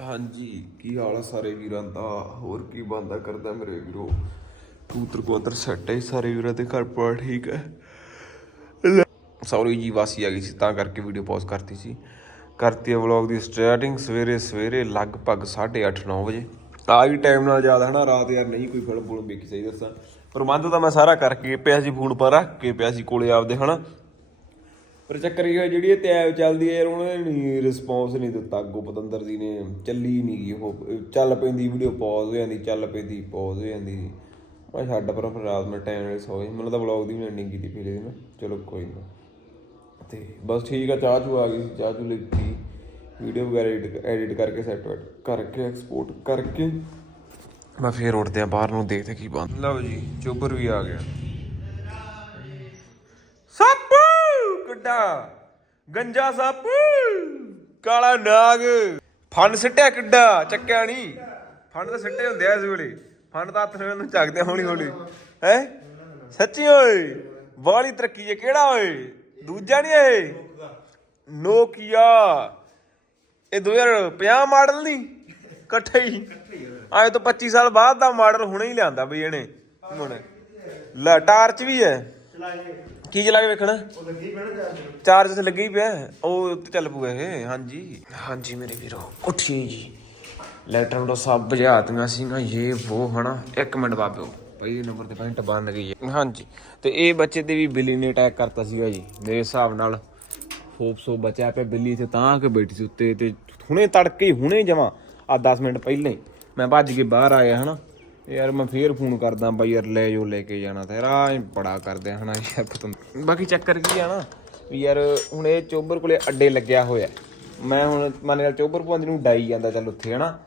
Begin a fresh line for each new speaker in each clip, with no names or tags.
ਹਾਂਜੀ, ਕੀ ਹਾਲ ਆ ਸਾਰੇ ਵੀਰਾਂ ਦਾ? ਹੋਰ ਕੀ ਬੰਦਾ ਕਰਦਾ ਮੇਰੇ ਵੀਰੋ? ਕਬੂਤਰ ਕਬੂਤਰ ਸੈੱਟ ਹੈ ਸਾਰੇ ਵੀਰਾਂ ਦੇ ਘਰ ਪਰ ਠੀਕ ਹੈ ਸੌਰੀ ਜੀ, ਵਾਸੀ ਆ ਗਈ ਸੀ, ਤਾਂ ਕਰਕੇ ਵੀਡੀਓ ਪੌਜ਼ ਕਰਤੀ ਸੀ। ਕਰਤੀ ਹੈ ਵਲੌਗ ਦੀ ਸਟਾਰਟਿੰਗ ਸਵੇਰੇ ਸਵੇਰੇ ਲਗਭਗ 8:30 9 ਵਜੇ। ਆ ਵੀ ਟਾਈਮ ਨਾਲ ਯਾਦ ਹੈ ਨਾ ਰਾਤ ਯਾਰ ਨਹੀਂ ਕੋਈ ਫਿਲਮ ਫੁਲਮ ਵੇਖੀ ਸਹੀ ਦੱਸਾਂ। ਪ੍ਰਬੰਧ ਤਾਂ ਮੈਂ ਸਾਰਾ ਕਰਕੇ ਪਿਆ ਸੀ, ਫੋਨ ਪਰ ਰੱਖ ਕੇ ਪਿਆ ਸੀ ਕੋਲੇ ਆਪਦੇ, ਹਨਾ? ਪਰ ਚੱਕਰ ਇਹ ਹੋਇਆ ਜਿਹੜੀ ਇਹ ਟੈਬ ਚੱਲਦੀ ਹੈ ਯਾਰ, ਉਹਨੇ ਨਹੀਂ ਰਿਸਪੌਂਸ ਨਹੀਂ ਦਿੱਤਾ ਅੱਗੋਂ, ਪਤੰਦਰ ਜੀ ਨੇ ਚੱਲੀ ਨਹੀਂ ਗਈ ਉਹ, ਚੱਲ ਪੈਂਦੀ ਵੀਡੀਓ ਪੌਜ਼ ਹੋ ਜਾਂਦੀ, ਚੱਲ ਪੈਂਦੀ ਪੌਜ਼ ਹੋ ਜਾਂਦੀ। ਮੈਂ ਛੱਡ ਪਰ ਫਿਰ ਰਾਤ ਮੈਂ ਟਾਈਮ ਨਾਲ ਸੌ ਗਈ। ਮੈਨੂੰ ਤਾਂ ਵਲੌਗ ਦੀ ਵੀ ਐਂਡਿੰਗ ਕੀਤੀ ਫਿਰ ਇਹਦੀ ਮੈਂ ਚਲੋ ਕੋਈ ਨਾ। ਤੇ ਬਸ ਠੀਕ ਆ, ਚਾਹ ਚੂ ਆ ਗਈ ਸੀ, ਚਾਹ ਚੂ ਲਿੱਤੀ। ਵੀਡੀਓ ਵਗੈਰਾ ਐਡਿਟ ਕਰਕੇ ਸੈੱਟ ਕਰਕੇ ਐਕਸਪੋਰਟ ਕਰਕੇ ਮੈਂ ਫੇਰ ਉੱਠਦੇ ਆ, ਬਾਹਰ ਨੂੰ ਦੇਖਦੇ ਕੀ ਬੰਦ ਲਓ ਜੀ ਚੋਬਰ ਵੀ ਆ ਗਿਆ। ਕਿੱਡਾ ਗੰਜਾ ਸੱਪ ਕਾਲਾ ਨਾਗ। ਫਨ ਸਿੱਟਿਆ ਕਿੱਡਾ, ਚੱਕਿਆ ਨਹੀਂ ਫਨ ਤਾਂ ਸਿੱਟੇ ਹੁੰਦੇ ਆ ਇਸ ਵੇਲੇ। ਫਨ ਤਾਂ ਹੱਥ ਨਾਲ ਨੂੰ ਚੱਕਦੇ ਹੌਲੀ ਹੌਲੀ। ਹੈ? ਸੱਚੀ ਓਏ, ਵਾਲੀ ਤਰੱਕੀ ਜੇ ਕਿਹੜਾ ਓਏ? ਦੂਜਾ ਨਹੀਂ ਇਹ? ਨੋਕੀਆ। ਇਹ 2050 ਮਾਡਲ ਨਹੀਂ ਇਕੱਠੇ ਹੀ। ਆਏ ਤੋਂ 25 ਸਾਲ ਬਾਅਦ ਦਾ ਮਾਡਲ ਹੁਣੇ ਹੀ ਲਿਆਂਦਾ ਬਈ ਇਹਨੇ। ਹੁਣ। ਲੈ, ਟਾਰਚ ਵੀ ਹੈ। ਕੀ ਚਲਾ ਕੇ ਵੇਖਣਾ? ਚਾਰਜ। ਤੇ ਲੱਗੇ ਪਿਆ। ਉਹ ਉੱਤੇ ਚੱਲ ਪੂਗਾ ਇਹ ਹਾਂਜੀ। ਹਾਂਜੀ ਮੇਰੇ ਵੀਰੋ ਉੱਠੀਏ ਜੀ। ਲੈਟਰਾਂ ਤੋਂ ਸਭ ਬੁਝਾਤੀਆਂ ਸੀਗੀਆਂ ਇਹ ਉਹ ਹਨਾ। ਇੱਕ ਮਿੰਟ ਬਾਬਿਓ ਪਹਿਲੇ ਨੰਬਰ ਤੇ ਪੈਂਟ ਬੰਨ ਗਈ ਹੈ ਹਾਂਜੀ ਤੇ ਇਹ ਬੱਚੇ ਤੇ ਵੀ ਬਿੱਲੀ ਨੇ ਅਟੈਕ ਕਰਤਾ ਸੀਗਾ ਜੀ। ਮੇਰੇ ਹਿਸਾਬ ਨਾਲ ਹੋਪਸੋ ਬਚਿਆ ਪਿਆ ਬਿੱਲੀ ਤੇ ਤਾਂ ਕੇ ਬੈਠੀ ਸੀ ਉੱਤੇ। ਤੇ ਹੁਣੇ ਤੜਕੇ ਹੁਣੇ ਜਮਾ ਆ 10 ਮਿੰਟ ਪਹਿਲਾਂ ਹੀ। ਮੈਂ ਭੱਜ ਕੇ ਬਾਹਰ ਆਇਆ ਹਨਾ। ਤੇ ਯਾਰ ਮੈਂ ਫੇਰ ਫੋਨ ਕਰਦਾ ਬਾਈ ਯਾਰ ਲੈ ਜੋ, ਲੈ ਕੇ ਜਾਣਾ ਤੇ ਯਾਰ ਬੜਾ ਕਰਦੇ ਆ ਹਨਾ ਯਾਰ ਪਤੰਦ। ਬਾਕੀ ਚੱਕਰ ਕੀ ਆ ਨਾ, ਵੀ ਯਾਰ ਹੁਣ ਇਹ ਚੋਬਰ ਕੋਲੇ ਅੱਡੇ ਲੱਗਿਆ ਹੋਇਆ। ਮੈਂ ਹੁਣ ਮੰਨ ਲਿਆ ਚੋਬਰ ਭਵੰਜ ਨੂੰ ਡਾਈ ਜਾਂਦਾ ਚੱਲ ਉੱਥੇ, ਹਨਾ?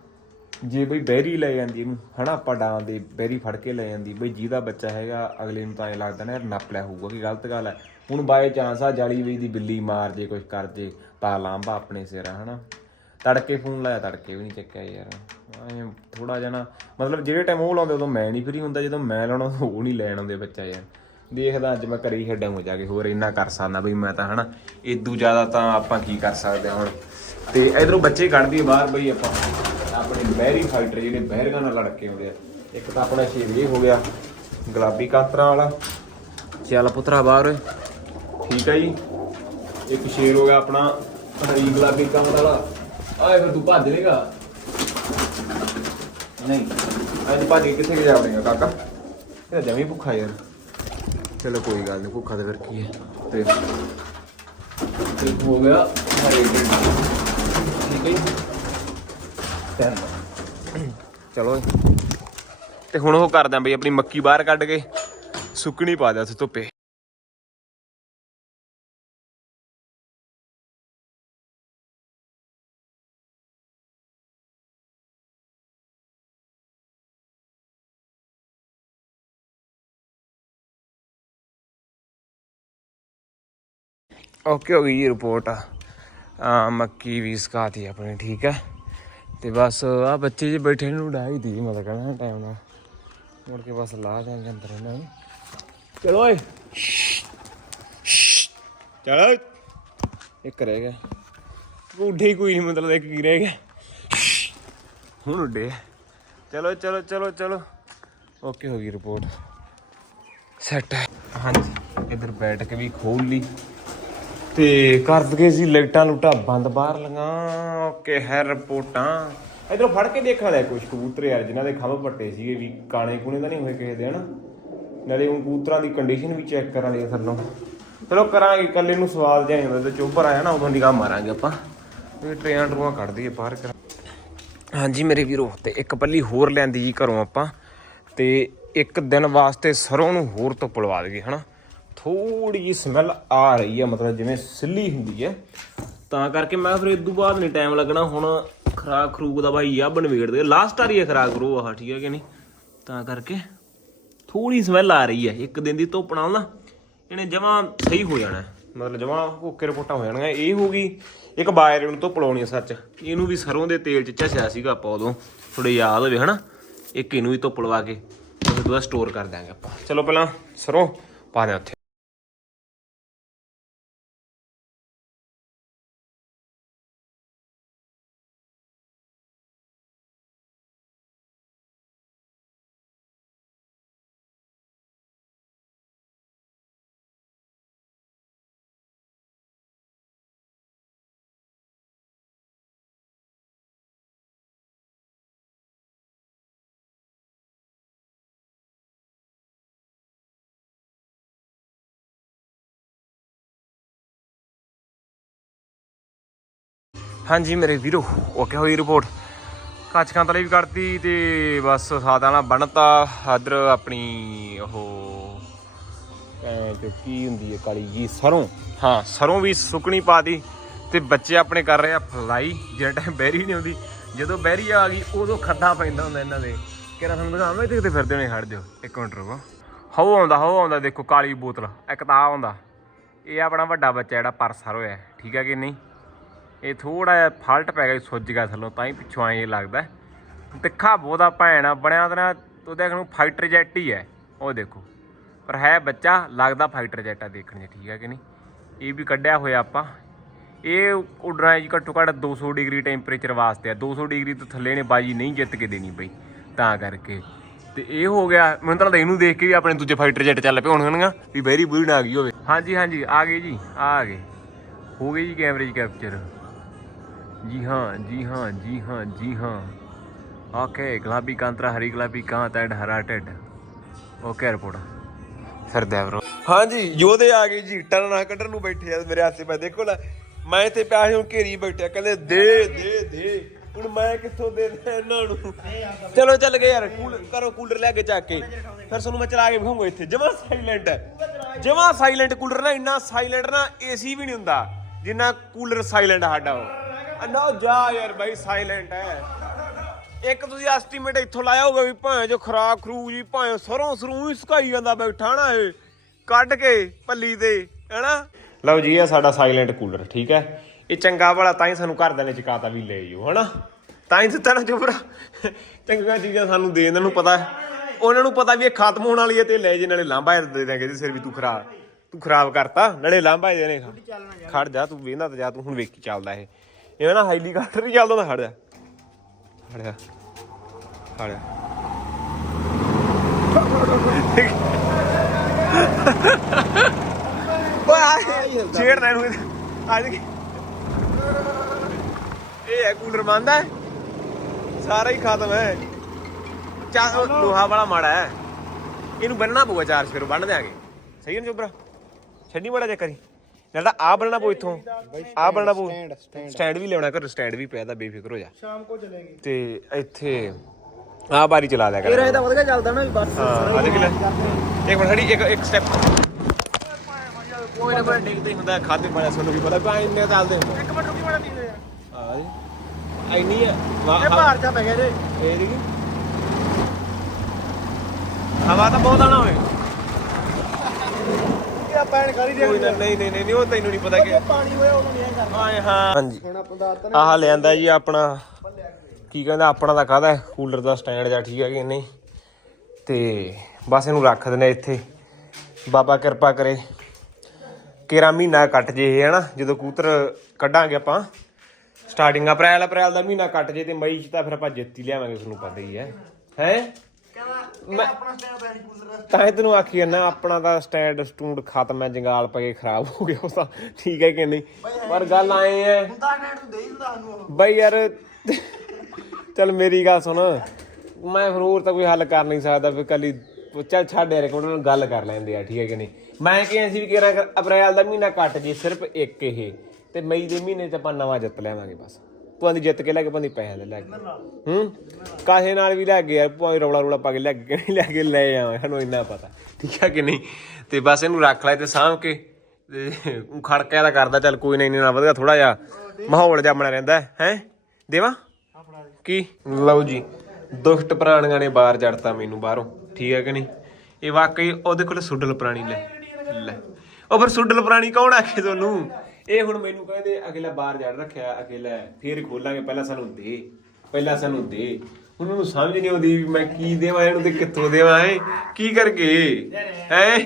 ਜੇ ਬਈ ਬੈਰੀ ਲੈ ਜਾਂਦੀ ਇਹਨੂੰ, ਹਨਾ? ਆਪਾਂ ਡਾਂ ਦੇ ਬੈਰੀ ਫੜ ਕੇ ਲੈ ਜਾਂਦੀ। ਬਈ ਜਿਹਦਾ ਬੱਚਾ ਹੈਗਾ, ਅਗਲੇ ਨੂੰ ਤਾਂ ਇਹ ਲੱਗਦਾ ਨਾ ਯਾਰ ਨੱਪ ਲਿਆ ਹੋਊਗਾ ਕਿ ਗਲਤ ਗੱਲ ਹੈ ਹੁਣ ਬਾਏ ਚਾਂਸ ਆ ਜਾਲੀ ਵੇ ਦੀ ਬਿੱਲੀ ਮਾਰ ਜੇ ਕੁਝ ਕਰ ਜੇ ਤਾਂ ਲਾਂਬਾ ਆਪਣੇ ਸਿਰ ਆ ਹਨਾ? ਤੜਕੇ ਫੋਨ ਲਾਇਆ, ਤੜਕੇ ਵੀ ਨਹੀਂ ਚੱਕਿਆ ਯਾਰ। ਐਂ ਥੋੜਾ ਜਿਹਾ ਨਾ, ਮਤਲਬ ਜਿਹੜੇ ਟਾਈਮ ਉਹ ਲਾਉਂਦੇ, ਉਦੋਂ ਮੈਂ ਨਹੀਂ ਫਰੀ ਹੁੰਦਾ, ਜਦੋਂ ਮੈਂ ਲਾਉਣਾ ਉਹ ਨਹੀਂ ਲੈਣ ਆਉਂਦੇ ਬੱਚਾ ਯਾਰ ਦੇਖਦਾ ਅੱਜ ਮੈਂ ਘਰੇ ਹੀ ਖੇਡਾਂ ਛੱਡਾਂਗਾ ਜਾ ਕੇ, ਹੋਰ ਇੰਨਾ ਕਰ ਸਕਦਾ ਬਈ ਮੈਂ ਤਾਂ, ਹਨਾ? ਇਦੋਂ ਜ਼ਿਆਦਾ ਤਾਂ ਆਪਾਂ ਕੀ ਕਰ ਸਕਦੇ ਹਾਂ ਹੁਣ? ਤੇ ਇਧਰੋਂ ਬੱਚੇ ਕੱਢਦੀ ਬਾਹਰ ਬਈ ਆਪਾਂ, ਆਪਣੇ ਬਹਿਰੀ ਫਾਈਟਰ ਜਿਹੜੇ ਬਹਿਰਗਾਂ ਨਾਲ ਲੜ ਕੇ ਆਉਂਦੇ ਆ। ਇੱਕ ਤਾਂ ਆਪਣਾ ਸ਼ੇਰ ਇਹ ਹੋ ਗਿਆ, ਗੁਲਾਬੀ ਕਾਤਰਾਂ ਵਾਲਾ। ਚੱਲ ਪੁੱਤਰਾ ਬਾਹਰ ਠੀਕ ਆ ਜੀ। ਇੱਕ ਸ਼ੇਰ ਹੋ ਗਿਆ ਆਪਣਾ, ਹਰੀ ਗੁਲਾਬੀ ਕੰਮ ਵਾਲਾ। ਆਏ ਫਿਰ ਤੂੰ ਭੱਜ ਲੇਗਾ। ਨਹੀਂ ਅੱਜ ਭੱਜ ਕੇ ਕਿੱਥੇ ਜਾਵੇਂਗਾ ਕਾਕਾ ਇਹ ਤਾਂ ਜਮੀ ਭੁੱਖਾ ਯਾਰ ਚਲੋ ਕੋਈ ਗੱਲ ਨਹੀਂ ਭੁੱਖਾ ਤਾਂ ਫਿਰ ਕੀ ਹੈ ਤੇ ਤੇ ਹੋ ਗਿਆ ਹਰੇ ਠੀਕ ਹੈ ਜੀ ਚੱਲ। ਚਲੋ ਜੀ। ਤੇ ਹੁਣ ਉਹ ਕਰਦੇ ਆਂ ਬਈ ਆਪਣੀ ਮੱਕੀ ਬਾਹਰ ਕੱਢ ਕੇ ਸੁੱਕਣੀ ਪਾ ਦਿਆ ਉੱਥੇ ਧੁੱਪੇ ਓਕੇ ਹੋ ਗਈ ਜੀ ਰਿਪੋਰਟ ਆ ਮੱਕੀ ਵੀ ਸਕਾਤੀ ਆਪਣੀ ਠੀਕ ਹੈ ਤੇ ਬਸ ਆ ਬੱਚੇ ਜੇ ਬੈਠੇ ਨੂੰ ਡਾਈ ਦੀ ਮਤਲਬ ਕਹਿੰਦਾ ਟਾਈਮ ਨਾਲ ਮੁੜ ਕੇ ਬਸ ਲਾ ਜਾਾਂਗੇ ਅੰਦਰ ਇਹਨਾਂ ਨੂੰ ਚਲੋ ਓਏ ਚਲੋ ਇੱਕ ਰਹਿ ਗਿਆ ਉੱਡੇ ਹੀ ਕੋਈ ਨਹੀਂ ਮਤਲਬ ਇੱਕ ਕੀ ਰਹਿ ਗਿਆ ਹੁਣ ਉੱਡੇ ਚਲੋ ਚਲੋ ਚਲੋ ਚਲੋ ਓਕੇ ਹੋ ਗਈ ਰਿਪੋਰਟ ਸੈੱਟ ਹੈ ਹਾਂਜੀ ਇਧਰ ਬੈਠ ਕੇ ਵੀ ਖੋਲ ਲਈ ਤੇ ਕਰ ਦਗੇ ਸੀ ਲਾਈਟਾਂ ਲੂਟਾਂ ਬੰਦ ਬਾਹਰ ਲਗਾ ਓਕੇ, ਹੈ ਰਿਪੋਰਟਾਂ। ਇਧਰੋਂ ਫੜ ਕੇ ਦੇਖਣ ਲੈ ਕੁਝ ਕਬੂਤਰ ਯਾਰ, ਜਿਨ੍ਹਾਂ ਦੇ ਖੰਭ ਪੱਟੇ ਸੀਗੇ, ਵੀ ਕਾਣੇ ਕੂਣੇ ਤਾਂ ਨਹੀਂ ਹੋਏ ਕਿਸੇ ਦੇ, ਹਨਾ? ਨਾਲੇ ਹੁਣ ਕਬੂਤਰਾਂ ਦੀ ਕੰਡੀਸ਼ਨ ਵੀ ਚੈੱਕ ਕਰਾਂਗੇ ਥੱਲੋਂ। ਚਲੋ ਕਰਾਂਗੇ ਕੱਲੇ ਨੂੰ ਸਵਾਦ ਜਿਹਾ ਹੁੰਦਾ ਤੇ ਚੋਬਰ ਆਇਆ ਨਾ, ਉਦੋਂ ਨਿਗਾਹ ਮਾਰਾਂਗੇ ਆਪਾਂ। ਇਹ ਟਰੇਆਂ ਟਰੂਆਂ ਕੱਢ ਦਈਏ, ਬਾਹਰ ਕਰ ਹਾਂਜੀ ਮੇਰੇ ਵੀਰੋ, ਤੇ ਇੱਕ ਪੱਲੀ ਹੋਰ ਲੈਂਦੀ ਜੀ ਘਰੋਂ ਆਪਾਂ, ਤੇ ਇੱਕ ਦਿਨ ਵਾਸਤੇ ਸਰੋਂ ਨੂੰ ਹੋਰ ਤੋਂ ਪਲਵਾ ਦਈਏ, ਹਨਾ? ਥੋੜੀ ਜਿਹੀ ਸਮੈਲ ਆ ਰਹੀ ਹੈ, ਮਤਲਬ ਜਿਵੇਂ ਸਿੱਲੀ ਹੁੰਦੀ ਹੈ। ਤਾਂ ਕਰਕੇ ਮੈਂ ਫਿਰ ਇਦੋਂ ਬਾਅਦ ਨਹੀਂ ਟਾਈਮ ਲੱਗਣਾ, ਹੁਣ ਖਰਾਕ ਖਰੂਕ ਦਾ ਭਾਈ ਆ ਬਨਵੇੜ ਦੇ। ਲਾਸਟ ਆ ਰਹੀ ਹੈ ਖਰਾਕ ਖਰੂ ਆਹ, ਠੀਕ ਹੈ ਕਿ ਨਹੀਂ? ਤਾਂ ਕਰਕੇ ਥੋੜੀ ਸਮੈਲ ਆ ਰਹੀ ਹੈ, ਇੱਕ ਦਿਨ ਦੀ ਧੁੱਪ ਨਾਲ ਨਾ, ਇਹਨੇ ਜਮਾਂ ਸਹੀ ਹੋ ਜਾਣਾ ਹੈ। ਮਤਲਬ ਜਮਾਂ ਓਕੇ ਰਿਪੋਰਟਾਂ ਹੋ ਜਾਣਗੀਆਂ, ਇਹ ਹੋ ਗਈ। ਇੱਕ ਬਾਇਰ ਨੂੰ ਧੁੱਪ ਲਾਉਣੀ ਹੈ ਸੱਚ। ਇਹਨੂੰ ਵੀ ਸਰੋਂ ਦੇ ਤੇਲ ਚ ਝਸਿਆ ਸੀਗਾ ਆਪਾਂ ਉਦੋਂ ਥੋੜੇ ਯਾਦ ਹੋਵੇ, ਹਨਾ? ਇੱਕ ਇਹਨੂੰ ਵੀ ਧੁੱਪ ਲਵਾ ਕੇ ਫਿਰ ਦੁਬਾਰਾ ਸਟੋਰ ਕਰ ਦਾਂਗੇ ਆਪਾਂ। ਚਲੋ ਪਹਿਲਾਂ ਸਰੋਂ ਪਾ ਦਿਆਂ ਉੱਥੇ। ਹਾਂਜੀ ਮੇਰੇ ਵੀਰੋ ਓਕੇ ਹੋਈ ਰਿਪੋਰਟ ਕੱਚਕਾਂ ਤਲੇ ਵੀ ਕਰਤੀ ਤੇ ਬਸ ਸਾਦਾ ਨਾਲ ਬਣਤਾ। ਅਦਰ ਆਪਣੀ ਉਹ ਐ ਕੀ ਹੁੰਦੀ ਹੈ ਕਾਲੀ ਜੀ, ਸਰੋਂ। ਹਾਂ, ਸਰੋਂ ਵੀ ਸੁੱਕਣੀ ਪਾਤੀ ਤੇ ਬੱਚੇ ਆਪਣੇ ਕਰ ਰਹੇ ਆ ਫਲਾਈ। ਜਿਹੜਾ ਟਾਈਮ ਬੈਰੀ ਨਹੀਂ ਆਉਂਦੀ, ਜਦੋਂ ਬੈਰੀ ਆ ਗਈ, ਉਦੋਂ ਖੱਦਾ ਪੈਂਦਾ ਹੁੰਦਾ ਇਹਨਾਂ ਦੇ। ਕਿਹੜਾ ਤੁਹਾਨੂੰ ਦਿਖਾਵਾਂ? ਇੱਥੇ ਕਿਤੇ ਫਿਰਦੇ ਨੇ ਖੜ ਦਿਓ ਇੱਕ ਮਿੰਟ ਰੁਕੋ। ਹਉ ਆਉਂਦਾ ਹਉ ਆਉਂਦਾ, ਦੇਖੋ ਕਾਲੀ ਬੋਤਲ। ਇੱਕ ਤਾਂ ਆਉਂਦਾ। ਇਹ ਆਪਣਾ ਵੱਡਾ ਬੱਚਾ ਜਿਹੜਾ ਪਰਸਰ ਹੋਇਆ। ਠੀਕ ਹੈ ਕਿ ਨਹੀਂ? ਇਹ ਥੋੜਾ ਜਿਹਾ ਫਾਲਟ ਪੈ ਗਿਆ ਸੀ, ਸੁੱਜ ਗਿਆ ਥੱਲੋਂ ਤਾਂ ਹੀ ਪਿੱਛੋਂ ਐਂ ਲੱਗਦਾ। ਤਿੱਖਾ ਬਹੁਤਾ ਭੈਣ ਆ ਬਣਿਆ ਉਹਦੇ ਨਾਲ ਉਹਦੇ ਨੂੰ ਫਾਈਟਰ ਜੈਟ ਹੀ ਹੈ ਉਹ ਦੇਖੋ। ਪਰ ਹੈ ਬੱਚਾ ਲੱਗਦਾ ਫਾਈਟਰ ਜੈਟ ਆ ਦੇਖਣ 'ਚ ਠੀਕ ਹੈ ਕਿ ਨਹੀਂ? ਇਹ ਵੀ ਕੱਢਿਆ ਹੋਇਆ ਆਪਾਂ। ਇਹ ਉੱਡਣਾ ਜੀ ਘੱਟੋ ਘੱਟ 200 ਡਿਗਰੀ ਟੈਂਪਰੇਚਰ ਵਾਸਤੇ ਆ। 200 ਡਿਗਰੀ ਤੋਂ ਥੱਲੇ ਨੇ ਬਾਜੀ ਨਹੀਂ ਜਿੱਤ ਕੇ ਦੇਣੀ ਬਈ ਤਾਂ ਕਰਕੇ। ਤੇ ਇਹ ਹੋ ਗਿਆ ਮੈਨੂੰ ਤਾਂ ਲੱਗਦਾ ਇਹਨੂੰ ਦੇਖ ਕੇ ਵੀ ਆਪਣੇ ਦੂਜੇ ਫਾਈਟਰ ਜੈਟ ਚੱਲ ਪਏ ਹੋਣਗੀਆਂ ਵੀ ਬੈਰੀ ਬੂਰੀ ਨਾ ਆ ਗਈ ਹੋਵੇ। ਹਾਂਜੀ ਹਾਂਜੀ ਆ ਗਏ ਜੀ ਆ ਗਏ। ਹੋ ਗਈ ਜੀ ਕੈਮਰੇ 'ਚ ਕੈਪਚਰ ਜੀ ਹਾਂ ਜੀ ਹਾਂ ਜੀ ਹਾਂ ਜੀ ਹਾਂ। ਓਕੇ ਗੁਲਾਬੀ ਕਾਂਤਰਾ ਹਰੀ ਗੁਲਾਬੀ ਕਾਂਤ ਐਂਡ ਹਰਾ ਟੈਡ ਓਕੇ ਰਿਪੋਰਟ। ਫਿਰਦਾ ਬ్రో ਹਾਂਜੀ ਯੋਧੇ ਆ ਗਏ ਜੀ ਟਰਨਾ ਕੱਢਣ ਨੂੰ ਬੈਠੇ ਆ ਮੇਰੇ ਆਸੇ ਪਾ ਦੇਖੋ ਲੈ ਮੈਂ ਤੇ ਪਿਆ ਹੁਣ ਘੇਰੀ ਬੈਠਿਆ ਕਹਿੰਦੇ ਦੇ ਦੇ ਦੇ। ਹੁਣ ਮੈਂ ਕਿੱਥੋਂ ਦੇ ਦਿਆਂ ਇਹਨਾਂ ਨੂੰ? ਚਲੋ ਚੱਲ ਗਏ ਯਾਰ ਕੂਲ ਕਰੋ ਕੂਲਰ ਲੈ ਕੇ ਚੱਕ ਕੇ। ਫਿਰ ਤੁਹਾਨੂੰ ਮੈਂ ਚਲਾ ਕੇ ਵਿਖਾਉਂਗਾ ਇੱਥੇ। ਜਮਾ ਸਾਇਲੈਂਟ ਹੈ। ਜਮਾ ਸਾਇਲੈਂਟ ਕੂਲਰ ਨਾ ਇੰਨਾ ਸਾਇਲੈਂਟ ਨਾ ਏਸੀ ਵੀ ਨਹੀਂ ਹੁੰਦਾ ਜਿੰਨਾ ਕੂਲਰ ਸਾਇਲੈਂਟ ਸਾਡਾ ਉਹ। ਨਾ, ਜਾ ਯਾਰ ਬਾਈ ਸਾਇਲੈਂਟ ਹੈ। ਇੱਕ ਤੁਸੀਂ ਐਸਟੀਮੇਟ ਇੱਥੋਂ ਲਾਇਆ ਹੋਊਗਾ ਵੀ ਭਾਵੇਂ ਜੋ ਖਰਾਕ ਖਰੂ ਜੀ, ਭਾਵੇਂ ਸਰੋਂ ਸਰੋਂ ਹੀ ਸੁਕਾਈ ਜਾਂਦਾ ਬੈਠਾ ਨਾ ਇਹ। ਕੱਢ ਕੇ ਪੱਲੀ ਤੇ ਹੈਨਾ? ਲਓ ਜੀ, ਇਹ ਸਾਡਾ ਸਾਇਲੈਂਟ ਕੂਲਰ ਠੀਕ ਹੈ? ਇਹ ਚੰਗਾ ਵਾਲਾ, ਤਾਂ ਹੀ ਸਾਨੂੰ ਘਰਦਿਆਂ ਨੇ ਚਕਾਤਾ ਵੀ ਲੈ ਜਾਓ ਹੈਨਾ? ਤਾਂ ਹੀ ਦਿੱਤਾ ਨਾ ਚੁਬਰਾ ਚੰਗੀਆਂ ਚੀਜ਼ਾਂ ਸਾਨੂੰ ਦੇ, ਇਹਨਾਂ ਨੂੰ ਪਤਾ ਉਹਨਾਂ ਨੂੰ ਪਤਾ ਵੀ ਇਹ ਖਤਮ ਹੋਣ ਵਾਲੀ ਹੈ ਤੇ ਲੈ ਜੇ, ਨਾਲੇ ਲਾਂਭਾ ਦੇ ਦਾਂਗੇ ਇਹਦੇ ਸਿਰ ਵੀ ਤੂੰ ਖਰਾਬ ਤੂੰ ਖਰਾਬ ਕਰਤਾ, ਨਾਲੇ ਲਾਂਭਾ ਦੇ ਨੇ ਖੜ ਜਾ, ਤੂੰ ਵੇਂਦਾ ਤੇ ਜਾ, ਤੂੰ ਹੁਣ ਵੇਖੀ ਚੱਲਦਾ ਇਹ। ਇਹ ਨਾ ਹੈਲੀਕਾਪਟਰ ਹੀ ਚੱਲਦਾ ਹੁੰਦਾ ਖੜ ਜਾ। ਖੜ ਜਾ। ਖੜ ਜਾ। ਓਏ ਛੇੜਨਾ ਇਹਨੂੰ ਅੱਜ ਇਹ ਹੈ ਕੂਲਰ ਮੰਨਦਾ ਹੈ। ਸਾਰਾ ਹੀ ਖਤਮ ਹੈ। ਚਾ ਲੋਹਾ ਵਾਲਾ ਮਾੜਾ ਹੈ। ਇਹਨੂੰ ਬੰਨਣਾ ਪਊਗਾ ਚਾਰ ਫਿਰ ਬੰਨ ਦਿਆਂਗੇ। ਸਹੀ ਹੈ ਨਾ ਛੱਡੀ ਮਾੜਾ ਜਿਹਾ ਕਰੀ ਨਾਲ ਤਾਂ ਆ ਬਣਨਾ ਪਊ ਇੱਥੋਂ। ਆ ਬਣਨਾ ਪਊ। ਸਟੈਂਡ ਵੀ ਲਿਆਉਣਾ ਘਰ ਸਟੈਂਡ ਵੀ ਪਿਆ ਤਾਂ ਬੇਫਿਕਰ ਹੋ ਜਾ।
ਸ਼ਾਮ ਕੋ ਚਲੇਗੀ।
ਤੇ ਇੱਥੇ ਆ ਬਾਰੀ ਚਲਾ ਦਿਆ ਕਰ
ਤੇਰਾ ਇਹਦਾ ਵਧੀਆ ਚੱਲਦਾ ਨਾ ਵੀ ਬਸ।
ਹਾਂ ਆ ਦੇਖ ਲੈ। ਇੱਕ ਮਿੰਟ ਖੜੀ ਇੱਕ ਇੱਕ ਸਟੈਪ ਕੋਈ ਨਾ ਕੋਈ ਡਿੱਗਦਾ ਹੁੰਦਾ ਖਾਦੇ ਪਾਣਾ ਸਾਨੂੰ ਵੀ ਪਤਾ ਵੀ ਇੰਨੇ ਚੱਲਦੇ
ਇੱਕ ਮਿੰਟ ਰੁਕੀ ਮਾੜਾ ਦੀ ਹੋਇਆ
ਆ। ਜੀ। ਐਨੀ ਆ।
ਇਹ ਭਾਰ ਚਾ ਪੈ ਗਿਆ ਜੇ।
ਇਹ ਹਵਾ ਤਾਂ ਬਹੁਤ ਆਣਾ ਓਏ
ਇਹ ਆਪਾਂ ਐਨ ਕਰੀ
ਕੋਈ ਨਾ ਨਹੀਂ ਨਹੀਂ ਨਹੀਂ ਉਹ ਤੈਨੂੰ ਨਹੀਂ ਪਤਾ ਕਿ
ਪਾਣੀ ਹੋਇਆ ਉਹਨੂੰ ਨਹੀਂ ਐਂ ਕਰਨਾ।
ਆਏ ਹਾਂ। ਹਾਂਜੀ।
ਹੁਣ ਆਪਾਂ ਦਾਤ
ਆਹ ਲਿਆਂਦਾ ਜੀ ਆਪਣਾ। ਕੀ ਕਹਿੰਦਾ ਆਪਣਾ ਤਾਂ ਕਾਹਦਾ ਕੂਲਰ ਦਾ ਸਟੈਂਡ ਜਾਂ ਠੀਕ ਹੈ ਕਿ ਨਹੀਂ। ਤੇ ਬਸ ਇਹਨੂੰ ਰੱਖ ਦਿੰਦੇ ਇੱਥੇ। ਬਾਬਾ ਕਿਰਪਾ ਕਰੇ। ਕੇਰਾ ਮਹੀਨਾ ਕੱਟ ਜੇ ਇਹ ਹਨਾ? ਜਦੋਂ ਕੂਤਰ ਕੱਢਾਂਗੇ ਆਪਾਂ ਸਟਾਰਟਿੰਗ ਅਪ੍ਰੈਲ ਅਪ੍ਰੈਲ ਦਾ ਮਹੀਨਾ ਕੱਟ ਜੇ ਤੇ ਮਈ ਚ ਤਾਂ ਫਿਰ ਆਪਾਂ ਜਿੱਤੀ ਲਿਆਵਾਂਗੇ ਤੁਹਾਨੂੰ ਪਤਾ ਹੀ ਹੈ। ਹੈ?
ਕਹਿੰਦਾ ਆਪਣਾ ਸਟੈਂਡ ਪੈਣੀ ਕੂਲਰ ਦਾ
ਤਾਂ ਹੀ ਤੈਨੂੰ ਆਖੀ ਨਾ ਆਪਣਾ ਤਾਂ ਸਟੈਂਡ ਸਟੂਡ ਖਤਮ ਹੈ ਜੰਗਾਲ ਪਏ ਖਰਾਬ ਹੋ ਗਿਆ ਉਹ ਤਾਂ ਠੀਕ ਹੈ ਕਿ ਨਹੀਂ? ਪਰ ਗੱਲ ਆਏ ਹੈ।
ਹੁੰਦਾ ਸਟੈਂਡ ਤੂੰ ਦੇ ਦਿੰਦਾ ਸਾਨੂੰ
ਬਈ ਯਾਰ ਚੱਲ ਮੇਰੀ ਗੱਲ ਸੁਣ। ਮੈਂ ਫਿਰ ਹੋਰ ਤਾਂ ਕੋਈ ਹੱਲ ਕਰ ਨਹੀਂ ਸਕਦਾ ਵੀ ਕੱਲੀ ਚੱਲ ਛੱਡ ਯਾਰ ਉਹਨਾਂ ਨਾਲ ਗੱਲ ਕਰ ਲੈਂਦੇ ਆ ਠੀਕ ਹੈ ਕਿ ਨਹੀਂ? ਮੈਂ ਕਿਹਾ ਸੀ ਵੀ ਕਿਹੜਾ ਅਪ੍ਰੈਲ ਦਾ ਮਹੀਨਾ ਕੱਟ ਜੇ ਸਿਰਫ ਇੱਕ ਇਹ ਤੇ ਮਈ ਦੇ ਮਹੀਨੇ ਚ ਆਪਾਂ ਨਵਾਂ ਜਿੱਤ ਲਿਆਵਾਂਗੇ ਬਸ। ਤੂੰ ਜਿੱਤ ਕੇ ਲੈ ਕੇ ਭਾਵੇਂ ਪੈਸੇ ਦੇ ਲੈ ਕੇ। ਹੂੰ? ਕਾਹੇ ਨਾਲ ਵੀ ਲੈ ਕੇ ਯਾਰ ਭਾਵੇਂ ਰੌਲਾ ਰੌਲਾ ਪਾ ਕੇ ਲੈ ਕੇ ਨਹੀਂ ਲੈ ਕੇ ਲੈ ਆਵਾਂ, ਸਾਨੂੰ ਇੰਨਾ ਪਤਾ। ਠੀਕ ਹੈ ਕਿ ਨਹੀਂ? ਤੇ ਬਸ ਇਹਨੂੰ ਰੱਖ ਲੈ ਤੇ ਸਾਂਭ ਕੇ ਤੇ ਖੜਕਿਆ ਦਾ ਕਰਦਾ, ਚੱਲ ਕੋਈ ਨਹੀਂ ਨਾ ਵਧਗਾ ਥੋੜਾ ਜਿਹਾ ਮਾਹੌਲ ਜਿਹਾ ਬਣਾ ਰਹਿੰਦਾ ਹੈ, ਹੈਂ? ਦੇਵਾਂ? ਕੀ? ਲਓ ਜੀ, ਦੁਸ਼ਟ ਪ੍ਰਾਣੀਆਂ ਨੇ ਬਾਹਰ ਜੜਤਾ ਮੈਨੂੰ ਬਾਹਰੋਂ, ਠੀਕ ਹੈ ਕਿ ਨਹੀਂ? ਇਹ ਵਾਕਈ ਉਹਦੇ ਕੋਲ ਸੁੱਡਲ ਪ੍ਰਾਣੀ ਲੈ ਲੈ। ਉਹ ਫਿਰ ਸੁੱਡਲ ਪ੍ਰਾਣੀ ਕੌਣ ਆਖੇ ਤੁਹਾਨੂੰ? ਇਹ ਹੁਣ ਮੈਨੂੰ ਕਹਿੰਦੇ ਅਗਲਾ ਬਾਹਰ ਜੜ ਰੱਖਿਆ, ਅਗਲਾ ਫੇਰ ਖੋਲਾਂਗੇ, ਪਹਿਲਾਂ ਸਾਨੂੰ ਦੇ, ਪਹਿਲਾਂ ਸਾਨੂੰ ਦੇ। ਉਹਨਾਂ ਨੂੰ ਸਮਝ ਨਹੀਂ ਆਉਂਦੀ ਵੀ ਮੈਂ ਕੀ ਦੇਵਾਂ, ਇਹਨੂੰ ਤੇ ਕਿੱਥੋਂ ਦੇਵਾਂ, ਹੈ? ਕੀ ਕਰਕੇ? ਹੈ?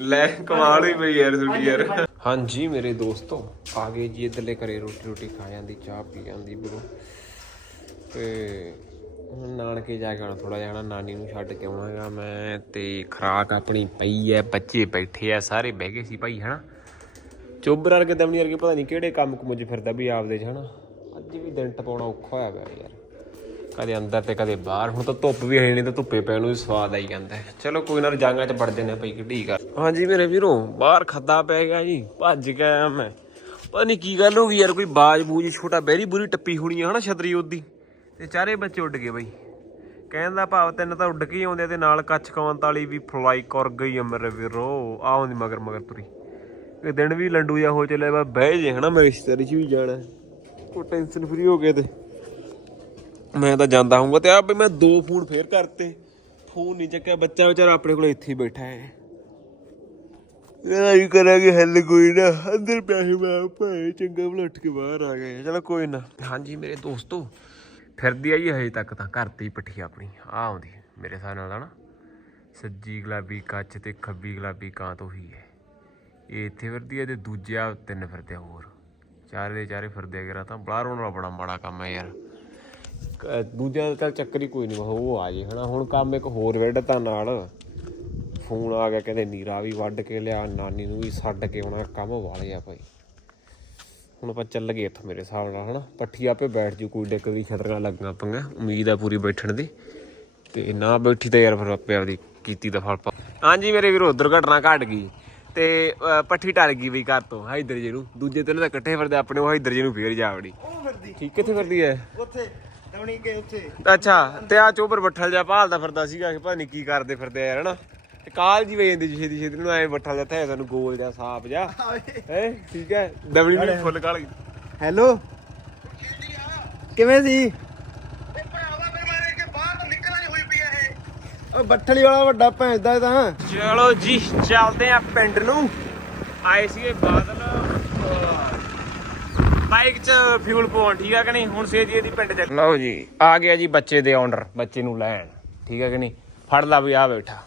ਲੈ, ਕਮਾਲ ਹੀ ਪਈ ਯਾਰ ਤੁਹਾਡੀ ਯਾਰ। ਹਾਂਜੀ ਮੇਰੇ ਦੋਸਤੋ, ਆ ਗਏ ਜੀ ਇਧਰਲੇ ਘਰੇ ਰੋਟੀ ਰੋਟੀ ਖਾ ਜਾਂਦੀ, ਚਾਹ ਪੀ ਜਾਂਦੀ ਬਰੋ ਤੇ ਹੁਣ ਨਾਨਕੇ ਜਾ ਕੇ ਆਉਣਾ ਥੋੜਾ ਜਾਣਾ ਨਾਨੀ ਨੂੰ ਛੱਡ ਕੇ ਆਉਣਾਗਾ ਮੈਂ, ਤੇ ਖਰਾਕ ਆਪਣੀ ਪਈ ਐ ਬੱਚੇ ਬੈਠੇ ਆ, ਸਾਰੇ ਬਹਿ ਗਏ ਸੀ ਭਾਈ, ਹਨਾ? ਚੋਬਰ ਵਰਗੇ ਦਮਨੀ ਵਰਗੇ ਪਤਾ ਨਹੀਂ ਕਿਹੜੇ ਕੰਮ ਕੁਮਜ ਫਿਰਦਾ ਵੀ ਆਪਦੇ ਚ ਹਨਾ। ਅੱਜ ਵੀ ਦਿਨ ਟਪਾਉਣਾ ਔਖਾ ਹੋਇਆ ਪਿਆ ਯਾਰ। ਕਦੇ ਅੰਦਰ ਤੇ ਕਦੇ ਬਾਹਰ। ਹੁਣ ਤਾਂ ਧੁੱਪ ਵੀ ਹੈ ਨਹੀਂ ਤਾਂ ਧੁੱਪੇ ਪੈਣ ਨੂੰ ਵੀ ਸਵਾਦ ਆਈ ਜਾਂਦਾ ਚਲੋ ਕੋਈ ਨਾ ਰਜਾਂਗਾ ਚ ਵੜ ਜੰਨੇ ਪਈ ਕਿੱਡੀ ਕਰ ਹਾਂਜੀ ਮੇਰੇ ਵੀਰੋ, ਬਾਹਰ ਖੱਦਾ ਪੈ ਗਿਆ ਜੀ। ਭੱਜ ਕੇ ਆਇਆ ਮੈਂ। ਪਤਾ ਨਹੀਂ ਕੀ ਗੱਲ ਹੋ ਗਈ ਯਾਰ, ਕੋਈ ਬਾਜ ਬੂਜ ਛੋਟਾ ਬੈਰੀ ਬੁਰੀ ਟੱਪੀ ਹੋਣੀ ਆ ਹਨਾ ਛਤਰੀ ਉਹਦੀ। ਤੇ ਚਾਰੇ ਬੱਚੇ ਉੱਡ ਗਏ ਬਈ। ਕਹਿੰਦਾ ਭਾਵ ਤਿੰਨ ਤਾਂ ਉੱਡ ਕੇ ਹੀ ਆਉਂਦੇ ਆ ਤੇ ਨਾਲ ਕੱਚ ਕਵੰਤ ਵਾਲੀ ਵੀ ਫਲਾਈ ਕਰ ਗਈ ਆ ਮੇਰੇ ਵੀਰੋ। ਆ ਆਉਂਦੀ ਮਗਰ ਮਗਰ ਤੁਰੀ। ਇਹ ਦਿਨ ਵੀ ਲੰਡੂ ਜਾ ਹੋ ਚੱਲਿਆ ਵਾ, ਬਹਿ ਜੇ ਹਨਾ ਮੈਂ ਰਿਸ਼ਤੇਦਾਰੀ 'ਚ ਵੀ ਜਾਣਾ। ਉਹ ਟੈਨਸ਼ਨ ਫਰੀ ਹੋ ਗਏ ਤੇ। ਮੈਂ ਤਾਂ ਜਾਂਦਾ ਹੂੰਗਾ ਤੇ ਆ ਵੀ ਮੈਂ ਦੋ ਫੋਨ ਫੇਰ ਕਰਤੇ। ਫੋਨ ਨਹੀਂ ਚੱਕਿਆ, ਬੱਚਾ ਵਿਚਾਰਾ ਆਪਣੇ ਕੋਲ ਇੱਥੇ ਹੀ ਬੈਠਾ ਹੈ। ਇਹ ਕਰਾਂਗੇ ਹੱਲ ਕੋਈ ਨਾ, ਅੰਦਰ ਪਿਆ ਸੀ ਮੈਂ ਭਾਏ ਚੰਗਾ ਭਲਾ ਉੱਠ ਕੇ ਬਾਹਰ ਆ ਗਏ ਚਲੋ ਕੋਈ ਨਾ। ਹਾਂਜੀ ਮੇਰੇ ਦੋਸਤੋ, ਫਿਰਦੀ ਆਈ ਹਜੇ ਤੱਕ ਤਾਂ, ਘਰ ਤੇ ਹੀ ਪੱਠੀ ਆਪਣੀ। ਆ ਆਉਂਦੀ ਮੇਰੇ ਹਿਸਾਬ ਨਾਲ ਤਾਂ ਨਾ ਸੱਜੀ ਗੁਲਾਬੀ ਕੱਚ ਤੇ ਖੱਬੀ ਗੁਲਾਬੀ ਕਾਂ ਤੋਂ ਹੀ ਹੈ। ਇਹ ਇੱਥੇ ਫਿਰਦੀ ਹੈ ਤੇ ਦੂਜਾ ਤਿੰਨ ਫਿਰਦੇ ਆ ਹੋਰ। ਚਾਰੇ ਦੇ ਚਾਰੇ ਫਿਰਦੇ ਆ ਗਰਾ ਤਾਂ ਬੜਾ ਰੋਣ ਵਾਲਾ ਬੜਾ ਮਾੜਾ ਕੰਮ ਹੈ ਯਾਰ। ਦੂਜਿਆਂ ਦਾ ਤਾਂ ਚੱਕਰ ਹੀ ਕੋਈ ਨਹੀਂ ਉਹ ਆ ਜੇ ਹਨਾ। ਹੁਣ ਕੰਮ ਇੱਕ ਹੋਰ ਵਿੱਢ ਤਾਂ ਨਾਲ। ਫੋਨ ਆ ਗਿਆ, ਕਹਿੰਦੇ ਨੀਰਾ ਵੀ ਵੱਢ ਕੇ ਲਿਆ, ਨਾਨੀ ਨੂੰ ਵੀ ਛੱਡ ਕੇ ਆਉਣਾ, ਕੰਮ ਵਾਲੇ ਆ ਭਾਈ। ਹੁਣ ਆਪਾਂ ਚੱਲ ਗਏ ਇੱਥੋਂ ਮੇਰੇ ਹਿਸਾਬ ਨਾਲ, ਹਨਾ। ਪੱਠੀ ਆਪੇ ਬੈਠ ਜੂ, ਕੋਈ ਡਿੱਕ ਦੀ ਛਤਰੀਆਂ ਲੱਗਣਾ ਪੰਗਾ ਉਮੀਦ ਆ ਪੂਰੀ ਬੈਠਣ ਦੀ। ਤੇ ਨਾ ਬੈਠੀ ਤਾਂ ਯਾਰ ਫਿਰ ਆਪੇ ਆਪਦੀ ਕੀਤੀ ਦਾ ਫਲ ਪਾ ਹਾਂਜੀ ਮੇਰੇ ਵੀਰੋ, ਦੁਰਘਟਨਾ ਘਟ ਗਈ। ਤੇ ਪੱਠੀ ਟਲ ਗਈ ਬਈ ਘਰ ਤੋਂ ਹਾਈਦਰ ਜੀ ਨੂੰ ਦੂਜੇ ਤਿੰਨ ਤਾਂ ਇਕੱਠੇ ਫਿਰਦੇ ਆਪਣੇ ਉਹ ਹਾਈਦਰ ਜੀ ਨੂੰ ਫੇਰ ਜਾ ਵੜੀ।
ਉਹ ਫਿਰਦੀ।
ਠੀਕ ਕਿੱਥੇ ਫਿਰਦੀ ਐ?
ਉੱਥੇ ਤਵਣੀ ਕੇ ਉੱਥੇ।
ਅੱਛਾ ਤੇ ਆ ਚੋਬਰ ਬੱਠਲ ਜਾ ਭਾਲਦਾ ਫਿਰਦਾ ਸੀਗਾ ਕਿ ਪਤਾ ਨਹੀਂ ਕੀ ਕਰਦੇ ਫਿਰਦੇ ਆ ਯਾਰ ਹਨਾ? ਤੇ ਕਾਲ ਜੀ ਵੇ ਜਾਂਦੀ ਜੀ ਛੇਤੀ ਛੇਤੀ ਨੂੰ ਐ ਬੱਠਲ ਜਾ ਥੈ ਸਾਨੂੰ ਗੋਲ ਜਾਂ ਸਾਪ ਜਾ ਹੈ ਠੀਕ ਹੈ ਦਬਲੀ ਨੂੰ ਫੁੱਲ ਕਾਲ
ਹੈਲੋ। ਕਿਵੇਂ ਸੀ? ਉਹ ਬੱਠਲੀ ਵਾਲਾ ਵੱਡਾ ਭੈਂਦਾ ਤਾਂ।
ਚਲੋ ਜੀ ਚੱਲਦੇ ਆ ਪਿੰਡ ਨੂੰ। ਆਏ ਸੀਗੇ ਬਾਦਲ ਬਾਈਕ 'ਚ ਫਿਊਲ ਪਾਉਣ ਠੀਕ ਆ ਕਿ ਨਹੀਂ? ਹੁਣ ਸੇਜੀਏ ਦੀ ਪਿੰਡ ਚ ਲਓ ਜੀ ਆ ਗਿਆ ਜੀ ਬੱਚੇ ਦੇ ਆਰਡਰ ਬੱਚੇ ਨੂੰ ਲੈਣ ਠੀਕ ਆ ਕਿ ਨਹੀਂ? ਫੜ ਲਾ ਵੀ ਆ ਬੈਠਾ।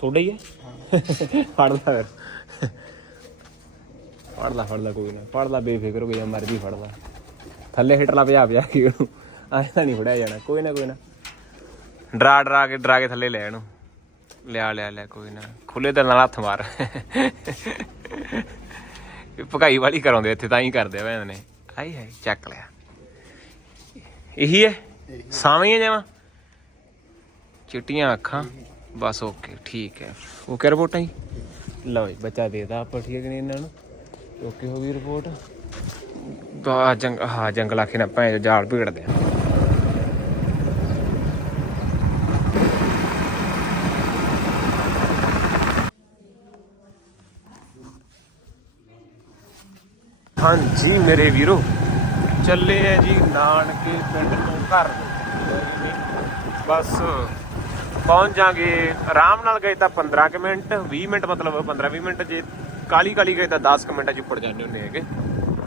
ਸੋਡਾ ਹੀ ਹੈ ਫੜ ਲਾ ਫਿਰ। ਫੜ ਲਾ ਫੜ ਲਾ ਕੋਈ ਨਾ। ਫੜ ਲਾ ਬੇਫਿਕਰ ਹੋ ਗਿਆ ਮਰਜ਼ੀ ਫੜ ਲਾ। ਥੱਲੇ ਹਿੱਟ ਲਾ ਪਿਆ ਪਿਆ ਕਿ ਉਹਨੂੰ। ਆਏ ਤਾਂ ਨਹੀਂ ਫੜਿਆ ਜਾਣਾ। ਕੋਈ ਨਾ ਕੋਈ ਨਾ। ਡਰਾ ਡਰਾ ਕੇ ਡਰਾ ਕੇ ਥੱਲੇ ਲੈ ਇਹਨੂੰ ਲਿਆ ਲਿਆ ਲਿਆ, ਕੋਈ ਨਾ। ਖੁੱਲੇ ਦਿਲ ਨਾਲ ਹੱਥ ਮਾਰ। ਇਹ ਭਗਾਈ ਵਾਲੀ ਕਰਾਉਂਦੇ ਇੱਥੇ, ਤਾਂ ਹੀ ਕਰਦੇ ਭੈਣ ਨੇ। ਹਾਈ ਹਾਈ ਚੱਕ ਲਿਆ। ਇਹੀ ਹੈ? ਸਾਵੇਂ ਜਾਵਾਂ ਚਿੱਟੀਆਂ ਅੱਖਾਂ। ਬਸ ਓਕੇ, ਠੀਕ ਹੈ। ਓਕੇ ਰਿਪੋਰਟਾਂ ਜੀ ਲਓ ਜੀ, ਬੱਚਾ ਦੇਦਾ ਆਪਾਂ, ਠੀਕ ਹੈ ਕਿ ਨਹੀਂ ਇਹਨਾਂ ਨੂੰ? ਓਕੇ ਹੋ ਗਈ ਰਿਪੋਰਟ। ਜੰਗ, ਹਾਂ, ਜੰਗਲ ਆਖੇ ਨਾ, ਭੈਣ ਜਾਲ ਭੀੜਦੇ ਆ। ਹਾਂਜੀ ਮੇਰੇ ਵੀਰੋ। ਚੱਲੇ ਆ ਜੀ ਨਾਨਕੇ ਪਿੰਡ ਤੋਂ ਘਰ। ਬਸ ਪਹੁੰਚ ਜਾਗੇ। ਆਰਾਮ ਨਾਲ ਗਏ ਤਾਂ 15 ਕੁ ਮਿੰਟ 20 ਮਿੰਟ ਮਤਲਬ 15 20 ਮਿੰਟ ਜੇ ਕਾਲੀ ਕਾਲੀ ਗਏ ਤਾਂ 10 ਕੁ ਮਿੰਟਾਂ ਚ ਉੱਪਰ ਜਾਂਦੇ ਹੁੰਦੇ ਹੈਗੇ।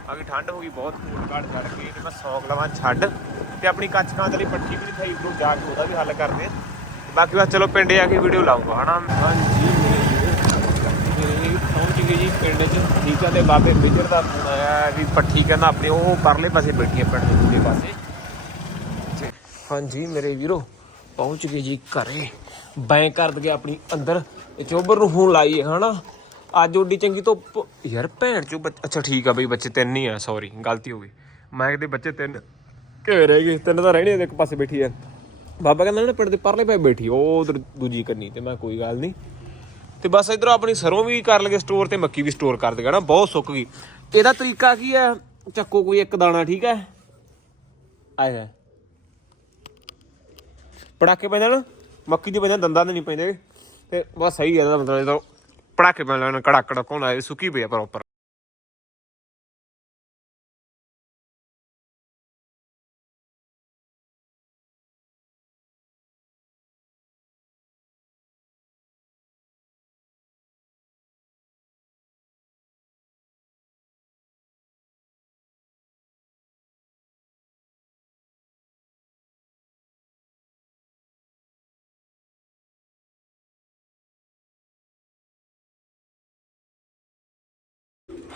ਬਾਕੀ ਠੰਡ ਹੋ ਗਈ ਬਹੁਤ ਕੋਲ ਘੜ ਚੜ ਕੇ ਤੇ ਮੈਂ ਸੌਕ ਲਵਾਂ ਛੱਡ ਤੇ ਆਪਣੀ ਕੱਚ ਕਾਂ ਲਈ ਪੱਠੀ ਵੀ ਥਈ ਤੋਂ ਜਾ ਕੇ ਉਹਦਾ ਵੀ ਹੱਲ ਕਰਦੇ ਆ। ਬਾਕੀ ਬਸ ਚਲੋ ਪਿੰਡੇ ਆ ਕੇ ਵੀਡੀਓ ਲਾਉਂਗਾ ਹਨਾ? ਹਾਂਜੀ ਮੇਰੇ ਵੀਰ। ਤੇ ਪਹੁੰਚ ਗਏ ਜੀ ਪਿੰਡ 'ਚ ਠੀਕ ਆ ਤੇ ਬਾਬੇ ਮੇਜਰ ਦਾ ਫੋਨ ਆਇਆ ਵੀ ਪੱਠੀ ਕਹਿੰਦਾ ਆਪਣੇ ਉਹ ਪਰਲੇ ਪਾਸੇ ਬੈਠੀ ਆ ਪਿੰਡ ਦੇ ਦੂਜੇ ਪਾਸੇ। ਹਾਂਜੀ ਮੇਰੇ ਵੀਰੋ, ਪਹੁੰਚ ਗਏ ਜੀ ਘਰੇ। ਬੈਂ ਕਰ ਦਗੇ ਆਪਣੀ ਅੰਦਰ। ਚੋਬਰ ਨੂੰ ਫੋਨ ਲਾਈਏ ਹਨਾ? ਅੱਜ ਓਡੀ ਚੰਗੀ ਧੁੱਪ। ਯਾਰ ਭੈਣ ਚੋ ਅੱਛਾ ਠੀਕ ਆ ਬਈ, ਬੱਚੇ ਤਿੰਨ ਹੀ ਆ ਸੌਰੀ ਗਲਤੀ ਹੋ ਗਈ। ਮੈਂ ਕਿਤੇ ਬੱਚੇ ਤਿੰਨ ਘੇ ਰਹਿ ਗਏ, ਤਿੰਨ ਤਾਂ ਰਹਿਣੇ ਇੱਕ ਪਾਸੇ ਬੈਠੀ ਆ। ਬਾਬਾ ਕਹਿੰਦਾ ਨਾ ਪਿੰਡ ਦੇ ਪਰਲੇ ਪਾਸੇ ਬੈਠੀ ਉਹ ਉਧਰ ਦੂਜੀ ਕਰਨੀ ਤੇ। ਮੈਂ ਕੋਈ ਗੱਲ ਨਹੀਂ ਤੇ ਬਸ ਇਧਰੋਂ ਆਪਣੀ ਸਰੋਂ ਵੀ ਕਰ ਲਗੇ ਸਟੋਰ ਤੇ ਮੱਕੀ ਵੀ ਸਟੋਰ ਕਰ ਦੇਗਾ ਨਾ, ਬਹੁਤ ਸੁੱਕ ਗਈ। ਇਹਦਾ ਤਰੀਕਾ ਕੀ ਹੈ? ਚੱਕੋ ਕੋਈ ਇੱਕ ਦਾਣਾ, ਠੀਕ ਹੈ? ਆਇਆ ਪੜਾਕੇ ਪੈਂਦੇ ਨਾ ਮੱਕੀ ਦੀ ਪੈਂਦੇ ਦੰਦਾਂ ਦੇ ਨਹੀਂ ਪੈਂਦੇ। ਤੇ ਬਸ ਸਹੀ ਹੈ ਇਹਦਾ ਮਤਲਬ ਜਦੋਂ ਪੜਾਕੇ ਪੈਣ ਲੱਗ ਕੜਾਕ ਕੜਕ ਹੋਣਾ ਇਹ ਸੁੱਕੀ ਪਈ ਆ ਪ੍ਰੋਪਰ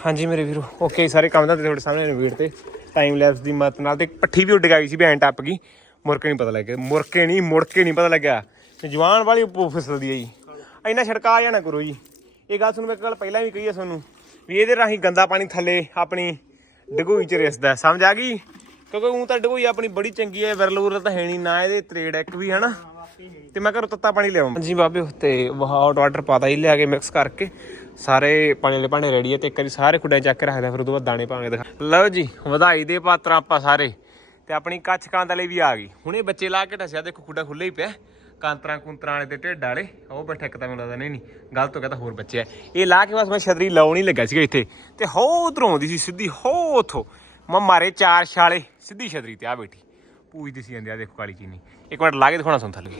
ਹਾਂਜੀ ਮੇਰੇ ਵੀਰੋ ਓਕੇ ਸਾਰੇ ਕੰਮ ਦਾ ਤੁਹਾਡੇ ਸਾਹਮਣੇ ਨਵੀੜ ਤੇ। ਟਾਈਮ ਲੈਪਸ ਦੀ ਮਦਦ ਨਾਲ ਤੇ ਪੱਠੀ ਵੀ ਉੱਡ ਗਈ ਸੀ ਵੀ ਐਂ ਟੱਪ ਗਈ। ਮੁਰਕੇ ਨਹੀਂ ਪਤਾ ਲੱਗਿਆ। ਮੁਰਕੇ ਨਹੀਂ ਮੁੜ ਕੇ ਨਹੀਂ ਪਤਾ ਲੱਗਿਆ। ਤੇ ਜਵਾਨ ਵਾਲੀ ਉੱਪਰ ਫਿਸਲਦੀ ਹੈ ਜੀ। ਇੰਨਾ ਛੜਕਾ ਜਾਣਾ ਕਰੋ ਜੀ। ਇਹ ਗੱਲ ਤੁਹਾਨੂੰ ਮੈਂ ਇੱਕ ਗੱਲ ਪਹਿਲਾਂ ਵੀ ਕਹੀ ਹੈ ਤੁਹਾਨੂੰ ਵੀ ਇਹਦੇ ਰਾਹੀਂ ਗੰਦਾ ਪਾਣੀ ਥੱਲੇ ਆਪਣੀ ਡਗੋਈ ਚ ਰਿਸਦਾ ਸਮਝ ਆ ਗਈ? ਕਿਉਂਕਿ ਉਹ ਤਾਂ ਡਗੋਈ ਆਪਣੀ ਬੜੀ ਚੰਗੀ ਹੈ ਵਿਰਲੂਰ ਤਾਂ ਹੈ ਨਹੀਂ, ਨਾ ਇਹਦੇ ਤਰੇੜ ਇੱਕ ਵੀ, ਹਨਾ? ਤੇ ਮੈਂ ਘਰੋਂ ਤੱਤਾ ਪਾਣੀ ਲਿਆਉਂ ਹਾਂਜੀ ਬਾਬੇ ਤੇ ਹੌਟ ਵਾਟਰ ਪਾਤਾ ਹੀ ਲਿਆ ਕੇ ਮਿਕਸ ਕਰਕੇ। ਸਾਰੇ ਪਾਣੀ ਵਾਲੇ ਭਾਂਡੇ ਰੈਡੀ ਹੈ ਤੇ ਇੱਕ ਵਾਰੀ ਸਾਰੇ ਖੁੱਡਾਂ 'ਚ ਚੱਕ ਕੇ ਰੱਖਦਾ ਫਿਰ ਉਦੋਂ ਤੋਂ ਬਾਅਦ ਦਾਣੇ ਪਾਵਾਂਗੇ ਦਿਖਾ ਲਓ ਜੀ, ਵਧਾਈ ਦੇ ਪਾਤਰਾਂ ਆਪਾਂ ਸਾਰੇ। ਤੇ ਆਪਣੀ ਕੱਚ ਕਾਂਦ ਵਾਲੇ ਵੀ ਆ ਗਈ। ਹੁਣੇ ਬੱਚੇ ਲਾ ਕੇ ਢਸਿਆ ਦੇਖੋ ਖੁੱਡਾ ਖੁੱਲੇ ਹੀ ਪਿਆ। ਕਾਂਤਰਾਂ ਕੁੰਤਰਾਂ ਵਾਲੇ ਤੇ ਢਿੱਡ ਵਾਲੇ, ਉਹ ਬੈਠਾ ਇੱਕ ਤਾਂ ਮੈਨੂੰ ਲੱਗਦਾ, ਨਹੀਂ ਨਹੀਂ, ਗਲਤ ਹੋ ਗਿਆ ਤਾਂ ਹੋਰ ਬੱਚੇ ਆ। ਇਹ ਲਾ ਕੇ ਬਸ ਮੈਂ ਛਤਰੀ ਲਾਉਣ ਹੀ ਲੱਗਾ ਸੀਗਾ ਇੱਥੇ। ਤੇ ਹੋ ਉਧਰੋਂ ਆਉਂਦੀ ਸੀ, ਸਿੱਧੀ ਹੋ ਉਥੋਂ। ਮੈਂ ਮਾਰੇ ਚਾਰ ਛਾਲੇ, ਸਿੱਧੀ ਛਤਰੀ ਤੇ ਆ ਬੈਠੀ। ਪੂਜਦੀ ਸੀ ਜਾਂਦੀ ਆ, ਦੇਖੋ ਕਾਲੀ ਚੀਨੀ। ਇੱਕ ਮਿੰਟ ਲਾ ਕੇ ਦਿਖਾਉਣਾ ਸੁਣ ਥੱਲੇ।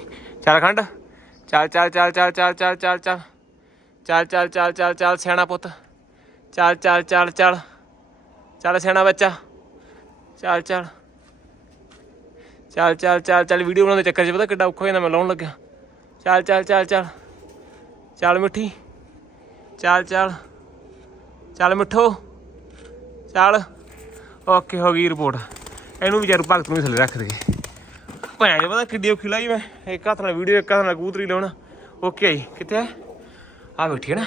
ਚੱਲ ਖੰਡ। ਚੱਲ ਚੱਲ ਚੱਲ ਚੱਲ ਚੱਲ ਚੱਲ ਚੱਲ ਚੱਲ। ਚੱਲ ਚੱਲ ਚੱਲ ਚੱਲ ਚੱਲ ਸਿਆਣਾ ਪੁੱਤ ਚੱਲ ਚੱਲ ਚੱਲ ਚੱਲ ਚੱਲ ਸਿਆਣਾ ਬੱਚਾ ਚੱਲ ਚੱਲ ਚੱਲ ਚੱਲ ਚੱਲ ਚੱਲ ਵੀਡੀਓ ਬਣਾਉਣ ਦੇ ਚੱਕਰ 'ਚ ਪਤਾ ਕਿੱਡਾ ਔਖਾ ਹੋ ਜਾਂਦਾ ਮੈਂ ਲਾਉਣ ਲੱਗਿਆ ਚੱਲ ਚੱਲ ਚੱਲ ਚੱਲ ਚੱਲ ਮਿੱਠੀ ਚੱਲ ਚੱਲ ਚੱਲ ਮਿੱਠੋ ਚੱਲ ਓਕੇ ਹੋ ਗਈ ਰਿਪੋਰਟ ਇਹਨੂੰ ਵੀ ਵਿਚਾਰੂ ਭਗਤ ਨੂੰ ਥੱਲੇ ਰੱਖ ਦਈਏ ਭੈਣ ਜੀ ਪਤਾ ਕਿੱਡੀ ਔਖੀ ਲਾਈ ਮੈਂ ਇੱਕ ਹੱਥ ਨਾਲ ਵੀਡੀਓ ਇੱਕ ਹੱਥ ਨਾਲ ਕਬੂਤਰੀ ਲਾਉਣਾ ਓਕੇ ਆਈ ਕਿੱਥੇ ਹੈ ਆ ਬੈਠੀ ਹੈ ਨਾ।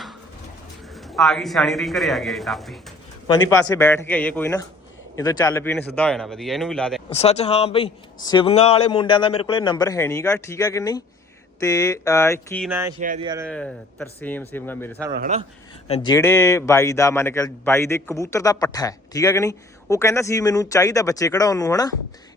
ਆ ਗਈ ਸਿਆਣੀ ਰੀ ਘਰੇ ਆ ਗਿਆ ਇਹ ਤਾਂ ਆਪੇ। ਮੰਦੀ ਪਾਸੇ ਬੈਠ ਕੇ ਆਈਏ ਕੋਈ ਨਾ। ਜਦੋਂ ਚੱਲ ਪਈ ਨੇ ਸਿੱਧਾ ਹੋ ਜਾਣਾ ਵਧੀਆ ਇਹਨੂੰ ਵੀ ਲਾ ਦੇ। ਸੱਚ ਹਾਂ ਬਈ ਸਿਵੰਗਾ ਵਾਲੇ ਮੁੰਡਿਆਂ ਦਾ ਮੇਰੇ ਕੋਲੇ ਨੰਬਰ ਹੈ ਨਹੀਂਗਾ ਠੀਕ ਹੈ ਕਿ ਨਹੀਂ? ਤੇ ਕੀ ਨਾਂ ਸ਼ਾਇਦ ਯਾਰ ਤਰਸੇਮ ਸਿਵੰਗਾ ਮੇਰੇ ਹਿਸਾਬ ਨਾਲ ਹਨਾ? ਜਿਹੜੇ ਬਾਈ ਦਾ ਮੰਨ ਕੇ ਬਾਈ ਦੇ ਕਬੂਤਰ ਦਾ ਪੱਠਾ ਹੈ ਠੀਕ ਹੈ ਕਿ ਨਹੀਂ? ਉਹ ਕਹਿੰਦਾ ਸੀ ਮੈਨੂੰ ਚਾਹੀਦਾ ਬੱਚੇ ਕਢਾਉਣ ਨੂੰ ਹਨਾ?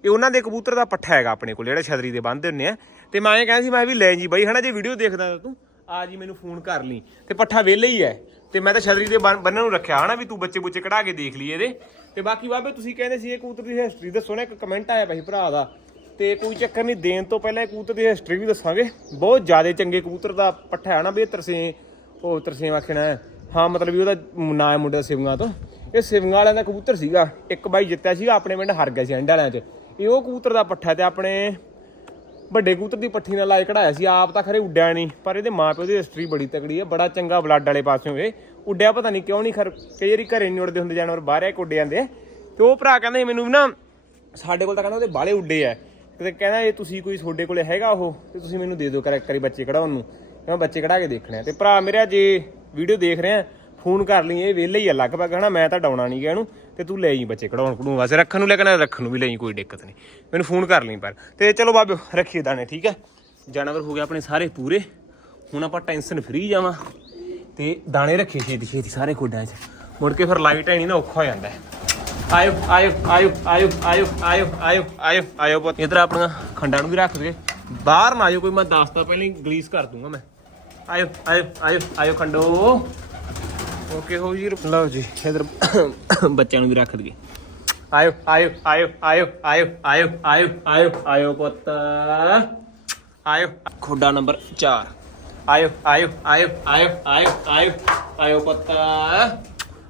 ਇਹ ਉਹਨਾਂ ਦੇ ਕਬੂਤਰ ਦਾ ਪੱਠਾ ਹੈਗਾ ਆਪਣੇ ਕੋਲ ਜਿਹੜਾ ਛਤਰੀ ਦੇ ਬੰਨ੍ਹਦੇ ਹੁੰਦੇ ਆ। ਤੇ ਮੈਂ ਇਹ ਕਹਿੰਦਾ ਸੀ ਮੈਂ ਵੀ ਲੈ ਜੀ ਬਾਈ ਹਨਾ ਜੇ ਵੀਡੀਓ ਦੇਖਦਾ ਤਾਂ ਤੂੰ। ਆ ਜੀ, ਮੈਨੂੰ ਫੋਨ ਕਰ ਲਈ। ਤੇ ਪੱਠਾ ਵਿਹਲੇ ਹੀ ਹੈ। ਤੇ ਮੈਂ ਤਾਂ ਛਤਰੀ ਦੇ ਬੰਨ- ਬੰਨ੍ਹਣ ਨੂੰ ਰੱਖਿਆ ਹਨਾ ਵੀ ਤੂੰ ਬੱਚੇ ਬੁੱਚੇ ਕਢਾ ਕੇ ਦੇਖ ਲਈ ਇਹਦੇ। ਤੇ ਬਾਕੀ ਬਾਬੇ, ਤੁਸੀਂ ਕਹਿੰਦੇ ਸੀ ਇਹ ਕਬੂਤਰ ਦੀ ਹਿਸਟਰੀ ਦੱਸੋ ਨਾ, ਇੱਕ ਕਮੈਂਟ ਆਇਆ ਭਾਈ ਭਰਾ ਦਾ। ਤੇ ਕੋਈ ਚੱਕਰ ਨਹੀਂ, ਦੇਣ ਤੋਂ ਪਹਿਲਾਂ ਇਹ ਕਬੂਤਰ ਦੀ ਹਿਸਟਰੀ ਵੀ ਦੱਸਾਂਗੇ। ਬਹੁਤ ਜ਼ਿਆਦਾ ਚੰਗੇ ਕਬੂਤਰ ਦਾ ਪੱਠਾ ਹੈ ਨਾ ਵੀ ਇਹ ਤਰਸੇ, ਉਹ ਤਰਸੇਮ ਆਖਣਾ ਹੈ। ਹਾਂ, ਮਤਲਬ ਵੀ ਉਹਦਾ ਨਾਂ ਹੈ ਮੁੰਡੇ ਦਾ ਸਿਵੰਗਾ ਤੋਂ। ਇਹ ਸਿਵੰਗਾ ਵਾਲਿਆਂ ਦਾ ਕਬੂਤਰ ਸੀਗਾ। ਇੱਕ ਬਾਈ ਜਿੱਤਿਆ ਸੀਗਾ, ਆਪਣੇ ਪਿੰਡ ਹਰ ਗਿਆ ਸੀ, ਐਂਡ ਵਾਲਿਆਂ 'ਚ। ਇਹ ਉਹ ਕਬੂਤਰ ਦਾ ਪੱਠਾ ਤੇ ਆਪਣੇ ਵੱਡੇ ਕਬੂਤਰ ਦੀ ਪੱਠੀ ਨਾਲ ਲਾਇ ਕਢਾਇਆ ਸੀ, ਆਪ ਤਾਂ ਖਰੇ ਉੱਡਿਆ ਨਹੀਂ, ਪਰ ਇਹਦੇ ਮਾਪਿਓ ਦੀ ਹਿਸਟਰੀ ਬੜੀ ਤਕੜੀ ਹੈ, ਬੜਾ ਚੰਗਾ ਬਲੱਡ ਵਾਲੇ ਪਾਸਿਓਂ ਇਹ। ਉੱਡਿਆ ਪਤਾ ਨਹੀਂ ਕਿਉਂ ਨਹੀਂ ਖਰ, ਕਈ ਵਾਰੀ ਘਰੇ ਨਹੀਂ ਉੱਡਦੇ ਹੁੰਦੇ, ਜਾਨਵਰ ਬਾਹਰ ਆ ਕੇ ਉੱਡੇ ਜਾਂਦੇ ਆ। ਤੇ ਉਹ ਭਰਾ ਕਹਿੰਦਾ ਮੈਨੂੰ ਵੀ ਨਾ, ਸਾਡੇ ਕੋਲ ਤਾਂ ਕਹਿੰਦਾ ਉਹਦੇ ਬਾਲੇ ਉੱਡੇ ਆ। ਤੇ ਕਹਿੰਦਾ ਇਹ ਤੁਸੀਂ ਕੋਈ ਤੁਹਾਡੇ ਕੋਲੇ ਹੈਗਾ ਉਹ, ਤੇ ਤੁਸੀਂ ਮੈਨੂੰ ਦੇ ਦਿਓ ਕਰ ਕਰੀ ਬੱਚੇ ਕਢਾਉਣ ਨੂੰ। ਮੈਂ ਬੱਚੇ ਕਢਾ ਕੇ ਦੇਖਣੇ ਆ। ਤੇ ਭਰਾ ਮੇਰਾ ਜੇ ਵੀਡੀਓ ਦੇਖ ਰਿਹਾ ਫੋਨ ਕਰ ਲਈ ਇਹ ਵਿਹਲੇ ਹੀ ਆ ਲਗਭਗ, ਹਨਾ? ਮੈਂ ਤਾਂ ਡਾਉਣਾ ਨਹੀਂ ਗਿਆ ਇਹਨੂੰ, ਤੇ ਤੂੰ ਲੈ ਜੀ ਬੱਚੇ ਕਢਾਉਣ ਕਢੂਣ ਵਾਸਤੇ। ਰੱਖਣ ਨੂੰ ਲੈ ਕੇ ਰੱਖਣ ਨੂੰ ਵੀ ਲੈ ਜੀ ਕੋਈ ਦਿੱਕਤ ਨਹੀਂ। ਮੈਨੂੰ ਫੋਨ ਕਰ ਲਈ ਪਰ। ਤੇ ਚਲੋ ਬਾਬੇ, ਰੱਖੀਏ ਦਾਣੇ, ਠੀਕ ਹੈ? ਜਾਨਵਰ ਹੋ ਗਏ ਆਪਣੇ ਸਾਰੇ ਪੂਰੇ। ਹੁਣ ਆਪਾਂ ਟੈਨਸ਼ਨ ਫਰੀ ਜਾਵਾਂ। ਤੇ ਦਾਣੇ ਰੱਖੇ ਛੇਤੀ ਛੇਤੀ, ਸਾਰੇ ਖੋਡਾਂ 'ਚ। ਮੁੜ ਕੇ ਫਿਰ ਲਾਈਟ ਹੈ ਨਹੀਂ ਨਾ, ਔਖਾ ਹੋ ਜਾਂਦਾ ਹੈ। ਆਇਓ ਆਇਓ ਆਇਓ ਆਇਓ ਆਇਓ ਆਇਓ ਆਇਓ ਆਇਓ ਆਇਓ ਪੁੱਤ। ਇਧਰ ਆਪਣੀਆਂ ਖੰਡਾਂ ਨੂੰ ਵੀ ਰੱਖ ਦੇ। ਬਾਹਰ ਨਾ ਆਇਓ, ਕੋਈ ਮੈਂ ਦੱਸਦਾ, ਪਹਿਲਾਂ ਗਲੀਸ ਕਰ ਦੂੰਗਾ ਮੈਂ। ਆਇਓ ਆਇਓ ਆਇਓ ਆਇਓ ਖੰਡੋ। ਓਕੇ ਹੋ ਜੀ ਲਓ ਜੀ ਇਧਰ ਬੱਚਿਆਂ ਨੂੰ ਵੀ ਰੱਖ ਦਈਏ ਆਇਓ ਆਇਓ ਆਇਓ ਆਇਓ ਆਇਓ ਆਇਓ ਆਇਓ ਆਇਓ ਆਇਓ ਪੁੱਤ ਆਇਓ ਖੋਡਾ ਨੰਬਰ 4 ਆਇਓ ਆਇਓ ਆਇਓ ਆਇਓ ਆਇਓ ਆਇਓ ਆਇਓ ਪੁੱਤ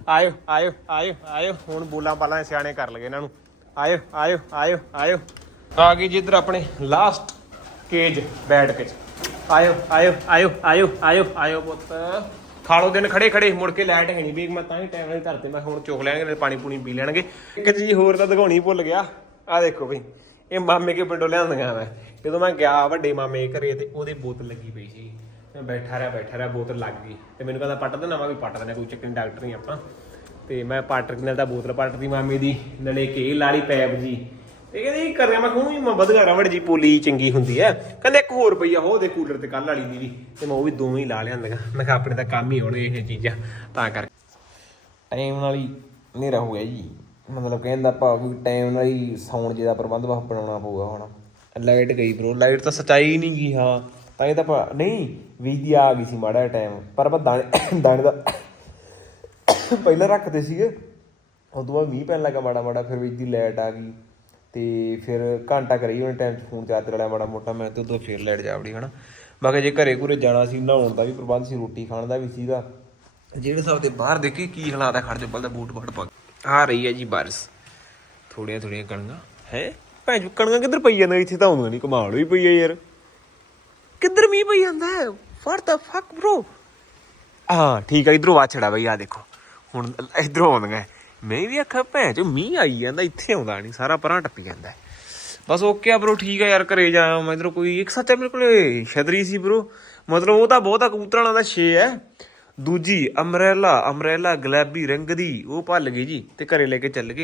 ਆਇਓ ਆਇਓ ਆਇਓ ਆਇਓ ਹੁਣ ਬੋਲਾਂ ਬਾਲਾਂ ਸਿਆਣੇ ਕਰ ਲਗੇ ਇਹਨਾਂ ਨੂੰ ਆਇਓ ਆਇਓ ਆਇਓ ਆਇਓ ਆ ਗਈ ਜਿੱਧਰ ਆਪਣੇ ਲਾਸਟ ਕੇਜ ਬੈਠ ਕੇ ਆਇਓ ਆਇਓ ਆਇਓ ਆਇਓ ਆਇਓ ਆਇਓ ਪੁੱਤ ਖਾਲੋ ਦਿਨ ਖੜੇ ਖੜੇ, ਮੁੜ ਕੇ ਲਾਈਟ ਹੈ ਨਹੀਂ ਵੀ ਮੈਂ ਤਾਂ ਹੀ ਟਾਈਮ ਨਹੀਂ ਧਰਤੇ, ਮੈਂ ਹੁਣ ਚੁੱਕ ਲੈਣਗੇ, ਪਾਣੀ ਪੂਣੀ ਪੀ ਲੈਣਗੇ। ਇੱਕ ਚੀਜ਼ ਹੋਰ ਤਾਂ ਦਿਖਾਉਣੀ ਭੁੱਲ ਗਿਆ। ਆ ਦੇਖੋ ਬਈ, ਇਹ ਮਾਮੇ ਕੇ ਪਿੰਡੋਂ ਲਿਆਂਦੀਆਂ ਮੈਂ। ਜਦੋਂ ਮੈਂ ਗਿਆ ਵੱਡੇ ਮਾਮੇ ਘਰੇ ਤੇ ਉਹਦੀ ਬੋਤਲ ਲੱਗੀ ਪਈ ਸੀ। ਮੈਂ ਬੈਠਾ ਰਿਹਾ ਬੈਠਾ ਰਿਹਾ, ਬੋਤਲ ਲੱਗ ਗਈ। ਤੇ ਮੈਨੂੰ ਕਹਿੰਦਾ, ਪੱਟ ਦੇਣਾ ਮੈਂ ਵੀ ਪੱਟ ਦੇਣਾ ਕੋਈ ਚੱਕਰ ਨਹੀਂ ਡਾਕਟਰ ਨਹੀਂ ਆਪਾਂ। ਤੇ ਮੈਂ ਪਾਟਰ ਨਾਲ ਤਾਂ ਬੋਤਲ ਪੱਟਦੀ ਮਾਮੇ ਦੀ। ਨਲੇ ਕੇ ਲਾਲੀ ਪੈਪ ਜੀ ਇਹ ਕਹਿੰਦੇ ਇਹ ਕਰਿਆ ਮੈਂ ਕਹੂੰ ਮੈਂ ਵਧਗਾ ਰਵੜ ਜੀ ਪੋਲੀ ਚੰਗੀ ਹੁੰਦੀ ਹੈ। ਕਹਿੰਦੇ ਇੱਕ ਹੋਰ ਪਈ ਆ, ਉਹ ਦੇ ਕੂਲਰ ਤੇ ਕੱਲ ਵਾਲੀ ਦੀ ਵੀ। ਤੇ ਮੈਂ ਉਹ ਵੀ ਦੋਵੇਂ ਹੀ ਲਾ ਲਿਆਂਦੀਆਂ ਮੈਂ ਕਿਹਾ ਆਪਣੇ ਤਾਂ ਕੰਮ ਹੀ ਹੋਣੇ ਇਹ ਚੀਜ਼ਾਂ, ਤਾਂ ਕਰਕੇ। ਟਾਈਮ ਨਾਲ ਹੀ ਹਨੇਰਾ ਹੋ ਗਿਆ ਜੀ। ਮਤਲਬ ਕਹਿੰਦਾ ਭਾਵ ਵੀ ਟਾਈਮ ਨਾਲ ਹੀ ਸੌਣ ਜੇ ਦਾ ਪ੍ਰਬੰਧ ਵਾ ਬਣਾਉਣਾ ਪਊਗਾ ਹੁਣ। ਲਾਈਟ ਗਈ ਬ్రో ਲਾਈਟ ਤਾਂ ਸਚਾਈ ਨਹੀਂ ਗਈ, ਹਾਂ। ਤਾਂ ਇਹ ਤਾਂ ਨਹੀਂ ਵੀਦੀ ਆ ਗਈ ਸੀ ਮਾੜਾ ਟਾਈਮ ਪਰ ਆਪਾਂ ਦਾਣੇ ਦਾਣੇ ਦਾ ਪਹਿਲਾਂ ਰੱਖਦੇ ਸੀਗੇ। ਉਸ ਤੋਂ ਬਾਅਦ ਮੀਂਹ ਪੈਣ ਲੱਗਾ ਮਾੜਾ ਮਾੜਾ, ਫਿਰ ਵਿੱਚ ਲਾਈਟ ਆ ਗਈ। ਤੇ ਫਿਰ ਘੰਟਾ ਕਰੀ ਉਹਨੇ ਟਾਈਮ 'ਚ ਫੋਨ ਚਾਰਜ ਵਾਲਾ ਮਾੜਾ ਮੋਟਾ, ਮੈਂ ਤੇ ਉਦੋਂ ਫਿਰ ਲਾਈਟ ਜਾਵੜੀ, ਹਨਾ। ਬਾਕੀ ਜੇ ਘਰੇ ਘੁਰੇ ਜਾਣਾ ਸੀ, ਨਹਾਉਣ ਦਾ ਵੀ ਪ੍ਰਬੰਧ ਸੀ, ਰੋਟੀ ਖਾਣ ਦਾ ਵੀ ਸੀਗਾ। ਜਿਹੜੇ ਹਿਸਾਬ ਦੇ ਬਾਹਰ ਦੇਖੀ ਕੀ ਹਾਲਾਤ ਹੈ ਖੜ ਜੋ ਬਲਦਾ ਬੂਟ ਫੜ ਪਾ ਆ ਰਹੀ ਹੈ ਜੀ ਬਾਰਿਸ਼। ਥੋੜੀਆਂ ਥੋੜੀਆਂ ਕਣੀਆਂ ਹੈ? ਭੈਣ ਜੀ ਕਣੀਆਂ ਕਿੱਧਰ ਪਈ ਜਾਂਦਾ ਇੱਥੇ ਤਾਂ ਆਉਂਦੀਆਂ ਨਹੀਂ ਕਮਾਲ ਹੋਈ ਪਈ ਹੈ ਯਾਰ। ਕਿੱਧਰ ਮੀਂਹ ਪਈ ਜਾਂਦਾ? ਹੈ ਵਾਟ ਦਾ ਫੱਕ ਬ్రో ਹਾਂ ਠੀਕ ਆ, ਇਧਰੋਂ ਵਾਛੜਾ ਬਈ, ਆ ਦੇਖੋ। ਹੁਣ ਇਧਰੋਂ ਆਉਂਦੀਆਂ। ਮੈਂ ਵੀ ਆਖਿਆ, ਭੈਣ ਚ ਮੀਂਹ ਆਈ ਜਾਂਦਾ, ਇੱਥੇ ਆਉਂਦਾ ਨਹੀਂ ਸਾਰਾ ਪਰਾਂ ਟੱਪੀ ਜਾਂਦਾ ਬਸ ਓਕੇ ਆ ਬ్రో ਠੀਕ ਆ ਯਾਰ, ਘਰੇ ਜਾ ਮੈਂ ਇਧਰੋਂ ਕੋਈ ਇੱਕ ਸੱਚ ਹੈ ਮੇਰੇ ਕੋਲੇ ਛਤਰੀ ਸੀ ਬ్రో ਮਤਲਬ ਉਹ ਤਾਂ ਬਹੁਤਾ ਕਬੂਤਰਾਂ ਵਾਲਾ ਦਾ 6 ਹੈ ਦੂਜੀ ਅਮਰੇਲਾ ਅਮਰੇਲਾ ਗੁਲਾਬੀ ਰੰਗ ਦੀ, ਉਹ ਭੱਲ ਗਈ ਜੀ, ਤੇ ਘਰੇ ਲੈ ਕੇ ਚੱਲ ਗਏ।